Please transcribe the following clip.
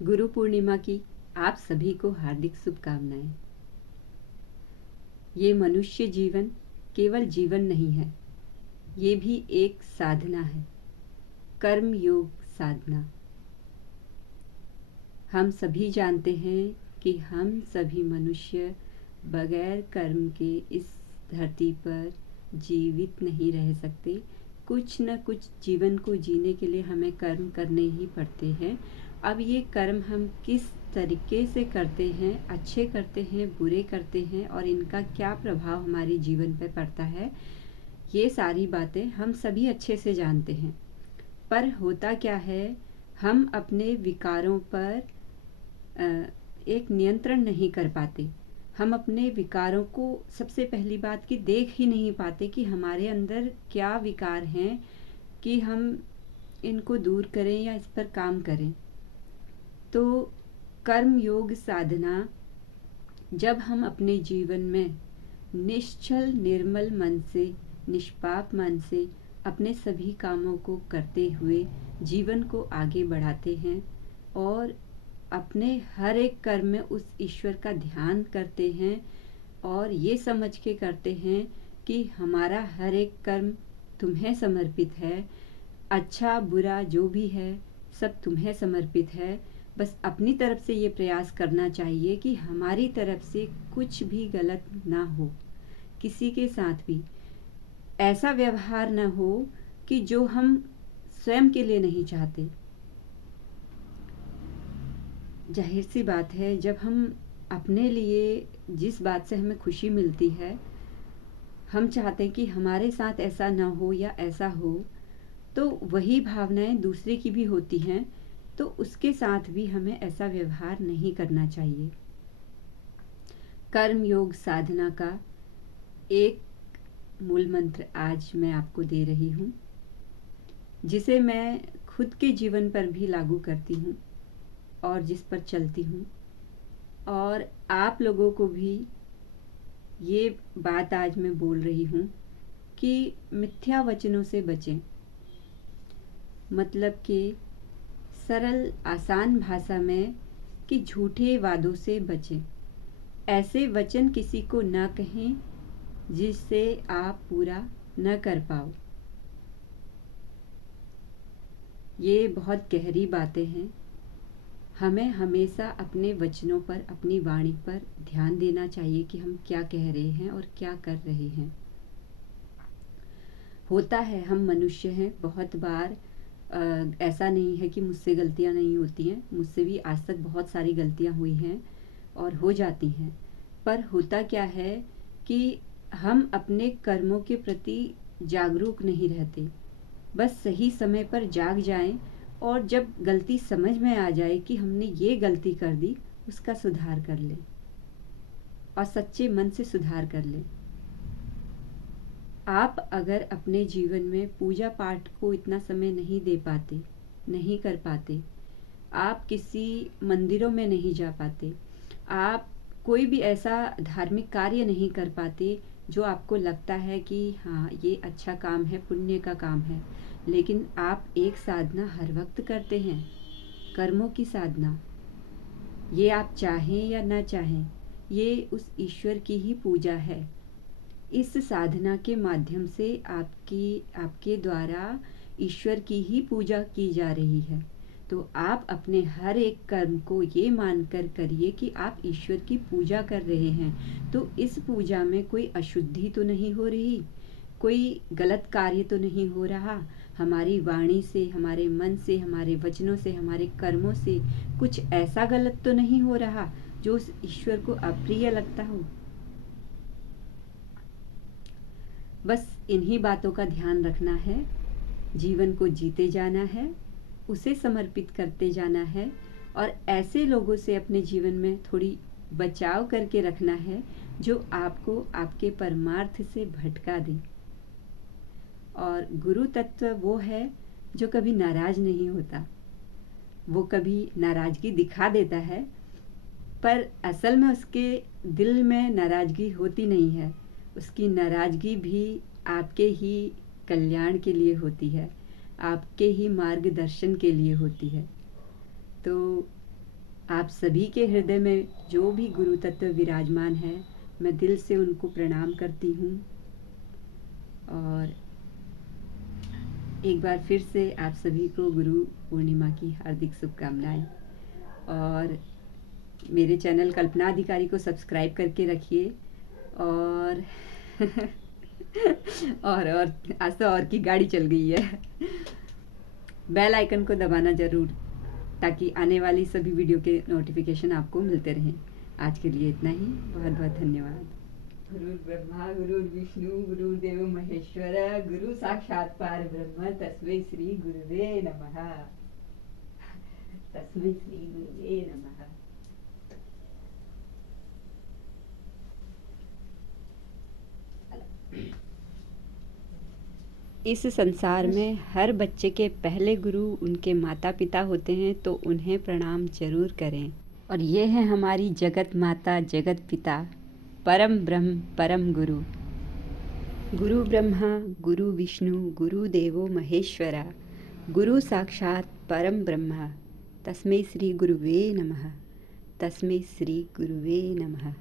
गुरु पूर्णिमा की आप सभी को हार्दिक शुभकामनाएं। ये मनुष्य जीवन केवल जीवन नहीं है, ये भी एक साधना है, कर्म योग साधना। हम सभी जानते हैं कि हम सभी मनुष्य बगैर कर्म के इस धरती पर जीवित नहीं रह सकते। कुछ न कुछ जीवन को जीने के लिए हमें कर्म करने ही पड़ते हैं। अब ये कर्म हम किस तरीके से करते हैं, अच्छे करते हैं, बुरे करते हैं और इनका क्या प्रभाव हमारे जीवन पर पड़ता है, ये सारी बातें हम सभी अच्छे से जानते हैं। पर होता क्या है, हम अपने विकारों पर एक नियंत्रण नहीं कर पाते। हम अपने विकारों को सबसे पहली बात कि देख ही नहीं पाते कि हमारे अंदर क्या विकार हैं कि हम इनको दूर करें या इस पर काम करें। तो कर्म योग साधना जब हम अपने जीवन में निश्चल निर्मल मन से, निष्पाप मन से अपने सभी कामों को करते हुए जीवन को आगे बढ़ाते हैं और अपने हर एक कर्म में उस ईश्वर का ध्यान करते हैं और ये समझ के करते हैं कि हमारा हर एक कर्म तुम्हें समर्पित है, अच्छा बुरा जो भी है सब तुम्हें समर्पित है। बस अपनी तरफ से ये प्रयास करना चाहिए कि हमारी तरफ से कुछ भी गलत ना हो, किसी के साथ भी ऐसा व्यवहार ना हो कि जो हम स्वयं के लिए नहीं चाहते। जाहिर सी बात है, जब हम अपने लिए जिस बात से हमें खुशी मिलती है, हम चाहते हैं कि हमारे साथ ऐसा ना हो या ऐसा हो, तो वही भावनाएं दूसरे की भी होती हैं, तो उसके साथ भी हमें ऐसा व्यवहार नहीं करना चाहिए। कर्म योग साधना का एक मूल मंत्र आज मैं आपको दे रही हूँ, जिसे मैं खुद के जीवन पर भी लागू करती हूँ और जिस पर चलती हूँ, और आप लोगों को भी ये बात आज मैं बोल रही हूँ कि मिथ्या वचनों से बचें। मतलब कि सरल आसान भाषा में कि झूठे वादों से बचें। ऐसे वचन किसी को न कहें जिससे आप पूरा न कर पाओ। ये बहुत गहरी बातें हैं। हमें हमेशा अपने वचनों पर, अपनी वाणी पर ध्यान देना चाहिए कि हम क्या कह रहे हैं और क्या कर रहे हैं। होता है, हम मनुष्य हैं, बहुत बार ऐसा नहीं है कि मुझसे गलतियां नहीं होती हैं, मुझसे भी आज तक बहुत सारी गलतियां हुई हैं और हो जाती हैं। पर होता क्या है कि हम अपने कर्मों के प्रति जागरूक नहीं रहते। बस सही समय पर जाग जाएं और जब गलती समझ में आ जाए कि हमने ये गलती कर दी, उसका सुधार कर लें और सच्चे मन से सुधार कर लें। आप अगर अपने जीवन में पूजा पाठ को इतना समय नहीं दे पाते, नहीं कर पाते, आप किसी मंदिरों में नहीं जा पाते, आप कोई भी ऐसा धार्मिक कार्य नहीं कर पाते जो आपको लगता है कि हाँ ये अच्छा काम है, पुण्य का काम है, लेकिन आप एक साधना हर वक्त करते हैं, कर्मों की साधना। ये आप चाहें या ना चाहें, ये उस ईश्वर की ही पूजा है। इस साधना के माध्यम से आपके द्वारा ईश्वर की ही पूजा की जा रही है। तो आप अपने हर एक कर्म को ये मानकर करिए कि आप ईश्वर की पूजा कर रहे हैं। तो इस पूजा में कोई अशुद्धि तो नहीं हो रही, कोई गलत कार्य तो नहीं हो रहा, हमारी वाणी से, हमारे मन से, हमारे वचनों से, हमारे कर्मों से कुछ ऐसा गलत तो नहीं हो रहा जो उस ईश्वर को अप्रिय लगता हो। बस इन्हीं बातों का ध्यान रखना है, जीवन को जीते जाना है, उसे समर्पित करते जाना है और ऐसे लोगों से अपने जीवन में थोड़ी बचाव करके रखना है जो आपको आपके परमार्थ से भटका दे। और गुरु तत्व वो है जो कभी नाराज नहीं होता। वो कभी नाराजगी दिखा देता है, पर असल में उसके दिल में नाराजगी होती नहीं है। उसकी नाराजगी भी आपके ही कल्याण के लिए होती है, आपके ही मार्गदर्शन के लिए होती है। तो आप सभी के हृदय में जो भी गुरु तत्व विराजमान है, मैं दिल से उनको प्रणाम करती हूँ। और एक बार फिर से आप सभी को गुरु पूर्णिमा की हार्दिक शुभकामनाएं। और मेरे चैनल कल्पना अधिकारी को सब्सक्राइब करके रखिए। और और आज तो और की गाड़ी चल गई है। बेल आइकन को दबाना ज़रूर, ताकि आने वाली सभी वीडियो के नोटिफिकेशन आपको मिलते रहें। आज के लिए इतना ही। बहुत बहुत धन्यवाद। गुरु ब्रह्मा गुरु विष्णु गुरुदेव महेश्वर, गुरु साक्षात पार ब्रह्म, तस्मै श्री गुरुवे नमः। तस्मै श्री गुरुवे नमः। इस संसार में हर बच्चे के पहले गुरु उनके माता पिता होते हैं, तो उन्हें प्रणाम जरूर करें। और ये है हमारी जगत माता, जगत पिता, परम ब्रह्म, परम गुरु। गुरु ब्रह्मा गुरु विष्णु गुरुदेवो महेश्वरा, गुरु साक्षात परम ब्रह्म, तस्मै श्री गुरुवे नमः। तस्मै श्री गुरुवे नमः।